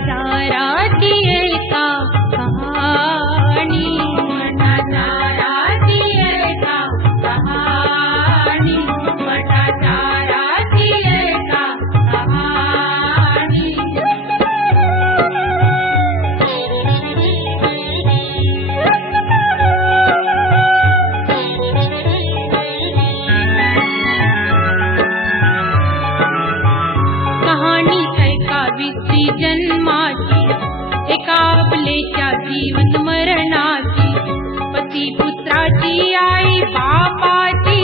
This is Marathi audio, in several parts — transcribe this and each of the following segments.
पटाचाराची एका कहाणी, पटाचाराची एका कहाणी, पटाचाराची एका कहाणी। कहाणी ऐकावीची जन्माची, एका आपलेच्या जीवन मरणाची, पती पुत्राची आई बापाची,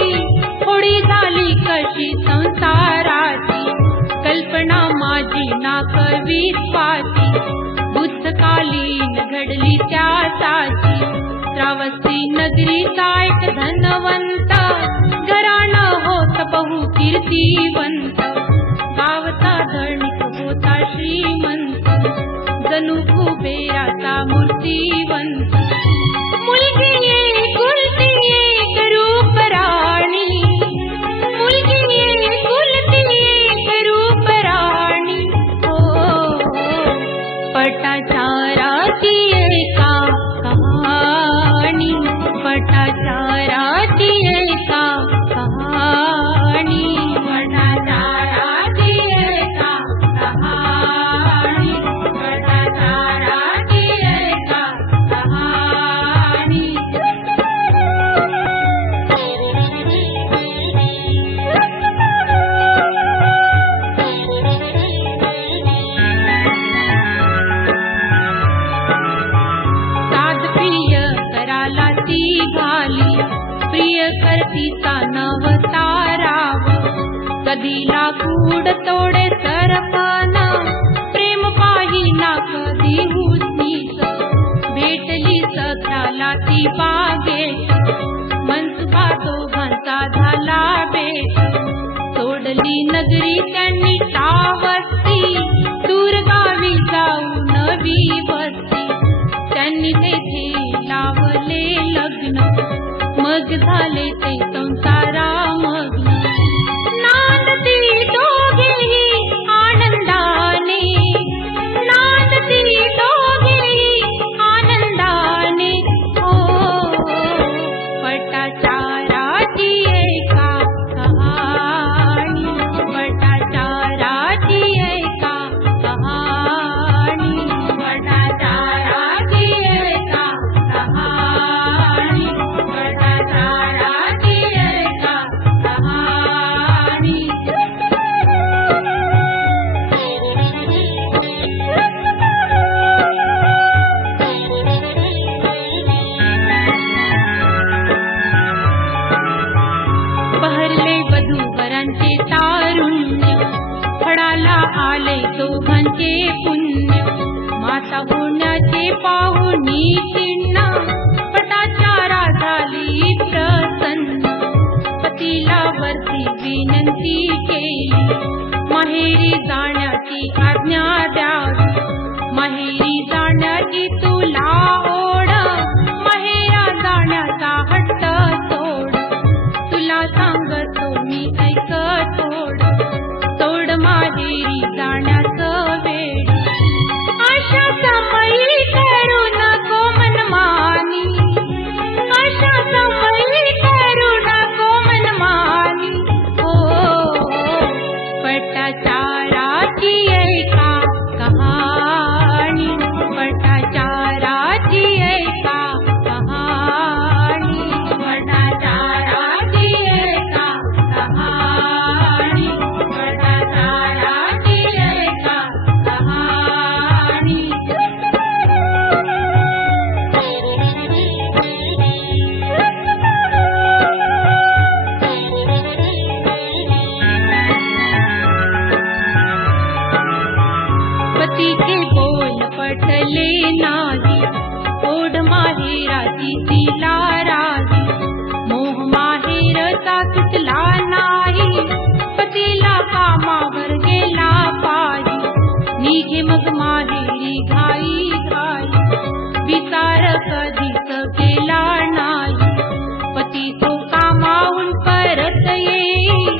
थोडी झाली कशी संसाराची, कल्पना माझी ना कवित्वाची, भूतकालीन घडली त्यासाठी, श्रावस्ती नगरीचा एक धनवंत, घराणं होत बहु कीर्तिवंत, गावचा धनिक होता श्रीमंत, जणू कुबेराचा मूर्तिवंत, मुलगी एकुलती एक रूपराणी, मुलगी एकुलती एक रूपराणी, हो पटाचाराची एका कहाणी, पटाचाराची एका कहाणी, पटाचाराची एका कहाणी, पटाचाराची एका कहाणी। साध प्रिय कराला ती घाली, प्रिय करतीचा नवताराव, कधी लाकूड तोडे सरपण, प्रेम पाहिना कधी हुसनीच, भेटली सख्याला ती बागेत, मनसुखा दोघांचा झाला भेट, सोडली नगरी त्यांनी टावस्ती, दूरगावी जाऊ नवी वस्ती, त्यांनी तेथे लावले लग्न, मग झाले ते संसारामग्न, नांदती दोघेही आनंदाने, नांदती दोघेही आनंदाने, हो पटाचाराची एका कहाणी, पटाचाराची एका कहाणी, पटाचाराची एका कहाणी, पटाचाराची एका कहाणी। बहरले वधूवरांचे तारुण्य, फळाला आले दोघांचे पुण्य, माता पुण्याचे पाहुणी चिन्ह, पटाचारा झाली प्रसन्न, पतीला वरती विनंती केली, माहेरी जाण्याची आज्ञा द्यावी, माहेरी जाण्याची तुला ओढ, माहेरा जाण्याचा हट्ट सोड, तुला सांगतो मी ऐक थोड, सोड माहेरी जाण्याचं वेड, अशा समयी करू नको मनमानी, अशा समयी करू नको मनमानी, हो पटाचाराची एका कहाणी, पटाचाराची एका कहाणी, पटाचाराची एका कहाणी, पटाचाराची एका कहाणी। पतीचे बोल पटले नाही, ओढ माहेराची तिला राही, मोह माहेरचा सुटला नाही, पतीला कामावर गेला पायी, निघे मग माहेरी घाई घाई, विचार कधीच केला नाही, पती तो कामाहून परत येई,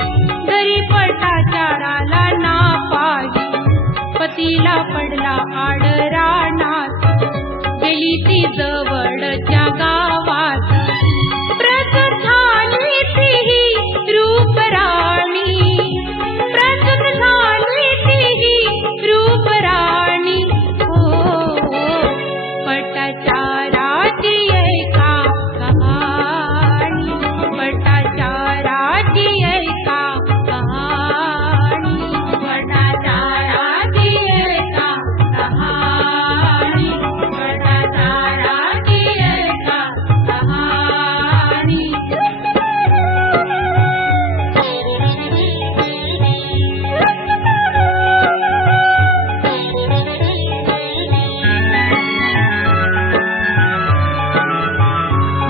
घरी पटाचाराला ना पाही, पतीला पडला आडरा नाथ, गेली ती जवळच्या गावात, प्रकट झाली तीही रूपराणी, प्रकट झाली तीही रूपराणी. हो पटाच्या राजी ऐका कहाणी, पटाच्या राजी ऐका कहाणी, पटाच्या राजी ऐका कहाणी, पटाच्या राजी ऐका कहाणी.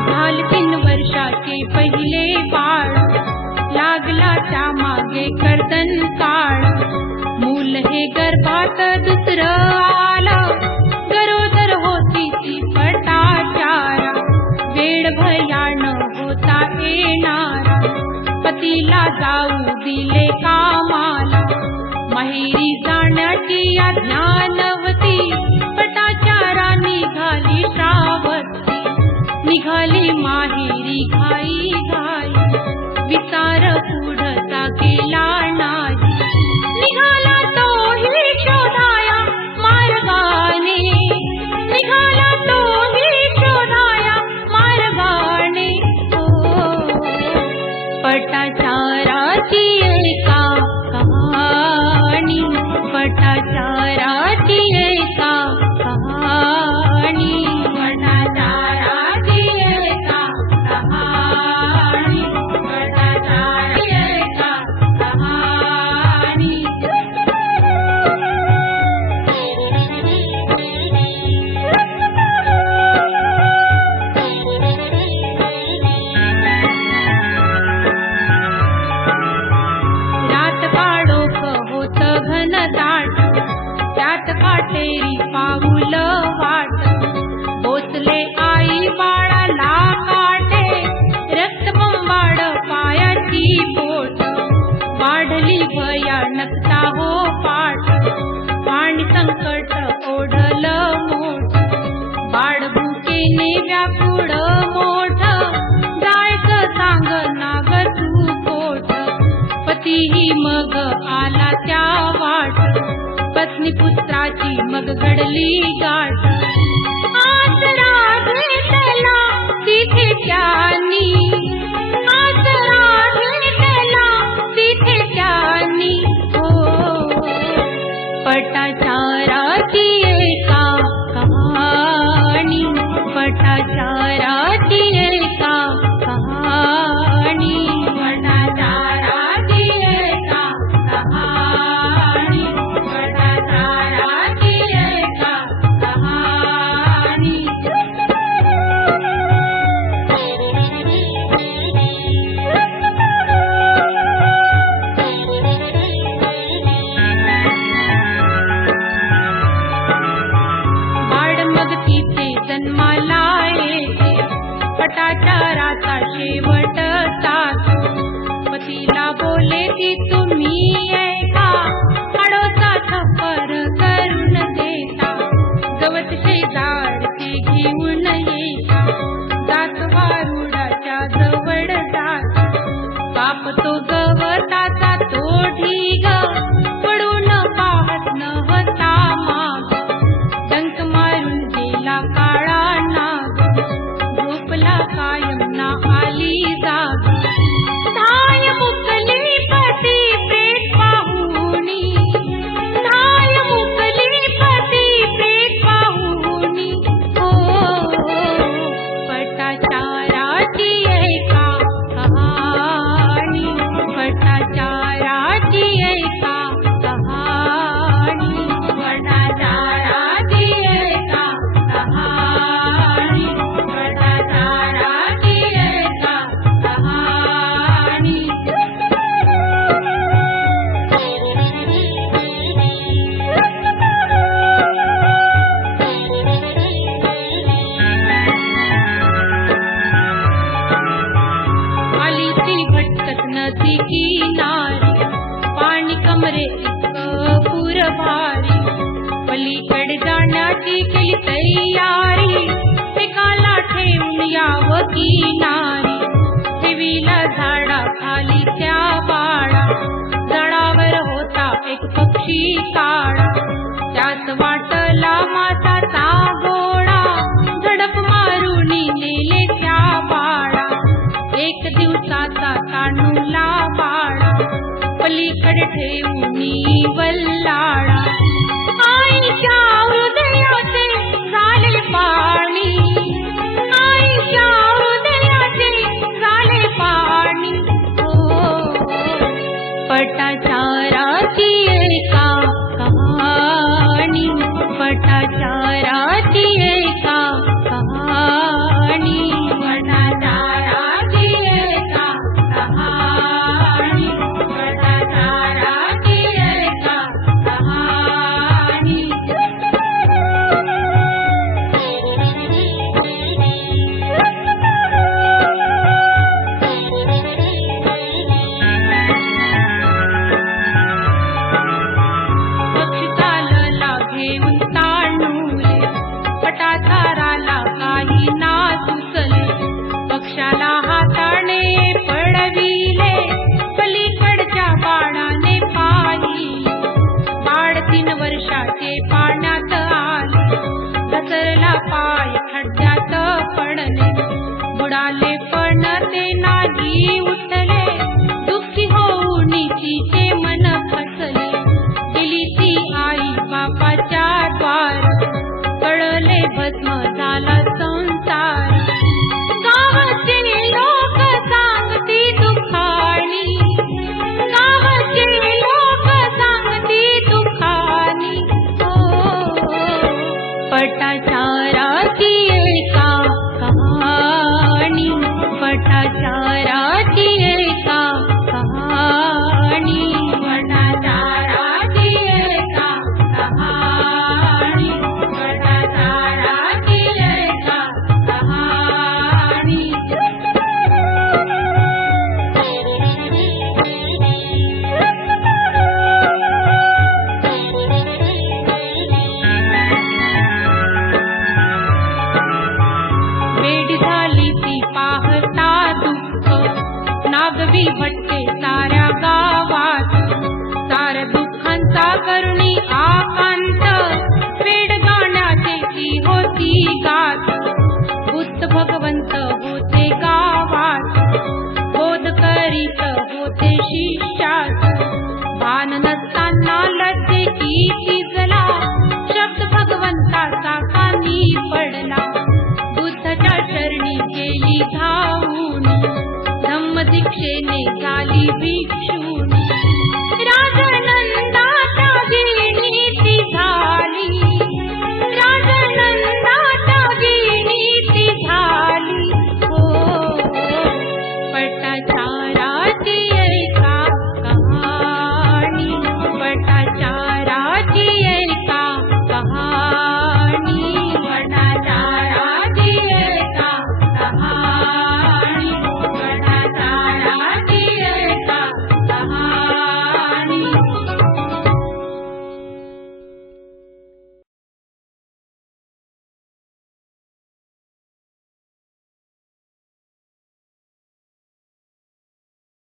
झाल 3 वर्षाचे पहिले बाळ, लागला त्या मागे कर्दन काळ, मूल हे गर्भात दुसरं आलं, गरोदर होती ती पटाचारा, वेळ भयान होता येणारा, पतीला जाऊ दिले कामाला, माहेरी जाण्याची आज्ञा नव्हती, पटाचारा निघाली श्रावस्ती, निघाली माहेरी घाई घाई, विचार पुढचा केला नाही, निघाला तोही शोधाया मार्गाने, निघाला तोही शोधाया मार्गाने. हो पटाच्या राजी ऐका कहाणी, पटाच्या राजी ऐका कहाणी, पटाच्या राजी ऐका कहाणी, पटाच्या राजी ऐका कहाणी. रात काळोख होत घनदाट, त्यात काटेरी पाऊल वाट, बोचले आई बाळाला काटे, रक्तबंबाळ पायाची बोट, वाढली भयानकता हो पाठ, आणि संकट ओढलं मोठ, बाळभुकेने व्याकुळ मोठ, जायचं सांग नाग तू कोठ, पतीही मग आला त्या वाट, पत्नी पुत्राची मग घडली गाठ, आसरा घेतला तिथे त्यांनी, आसरा घेतला तिथे त्यांनी. हो पटाच्या राजी ऐका कहाणी, पटाच्या राजी ऐका कहाणी, पटाच्या राजी ऐका कहाणी, पटाच्या राजी ऐका कहाणी. बाळ मग तिथे जन्माला येते, पटाचाराचा शेवट साथ, पतीला बोले ती तुम्ही ऐका, आडोसा थप्पर करून देता, गवत शेजारचे घेऊन येता, जात वारुडाच्या जवळ जात, कापतो गवताचा तो ढीग, पडून पाहत नव्हता माग, डंक मारून गेला काळा नाग, झोपला कायम ना आली भारी, पलीकडे जाण्याची केली तयारी, एकाला ठेवून यावं किनारी, ठेवीला झाडाखाली त्या बाळा, झाडावर होता एक पक्षी काळा, त्यास वाटला माताचा गोडा, झडप मारून नेले त्या बाळा, एक दिवसाचा तांडूला बाळा, पलीकडे ठेवून वल्लाळा, आईच्या हृदयाचे झाले पाणी, आईच्या हृदयाचे झाले पाणी, पटाचाराची एका कहाणी, पटाचाराची एका कहाणी, पटाचाराची एका कहाणी, पटाचाराची एका कहाणी. पक्षी चालला घेऊन तांडूले, पटाचाराला काही ना सुचले, पक्षाला हाताने पडविले, पलीकडच्या बाळाने पाहिले, बाळ 3 वर्षाचे पाण्यात आले, घसरला पाय खड्ड्यात पडले, बुडाले पण ते नाही उठले, दुःखी होऊन तिचे मन फसले, गेली ती आई बापाच्या द्वार, कळले भस्म झाला संसार, गावाचे लोक सांगती दुःखानी, गावाचे लोक सांगती दुःखानी, पटाचाराची एका कहाणी, पटाचाराची एका कहाणी, पटाचाराची एका कहाणी, पटाचाराची एका कहाणी. वेड झाली ती पाहता दुःख, नागवी भटके साऱ्या गावात, साऱ्या दुःखांचा करुणी आकांत,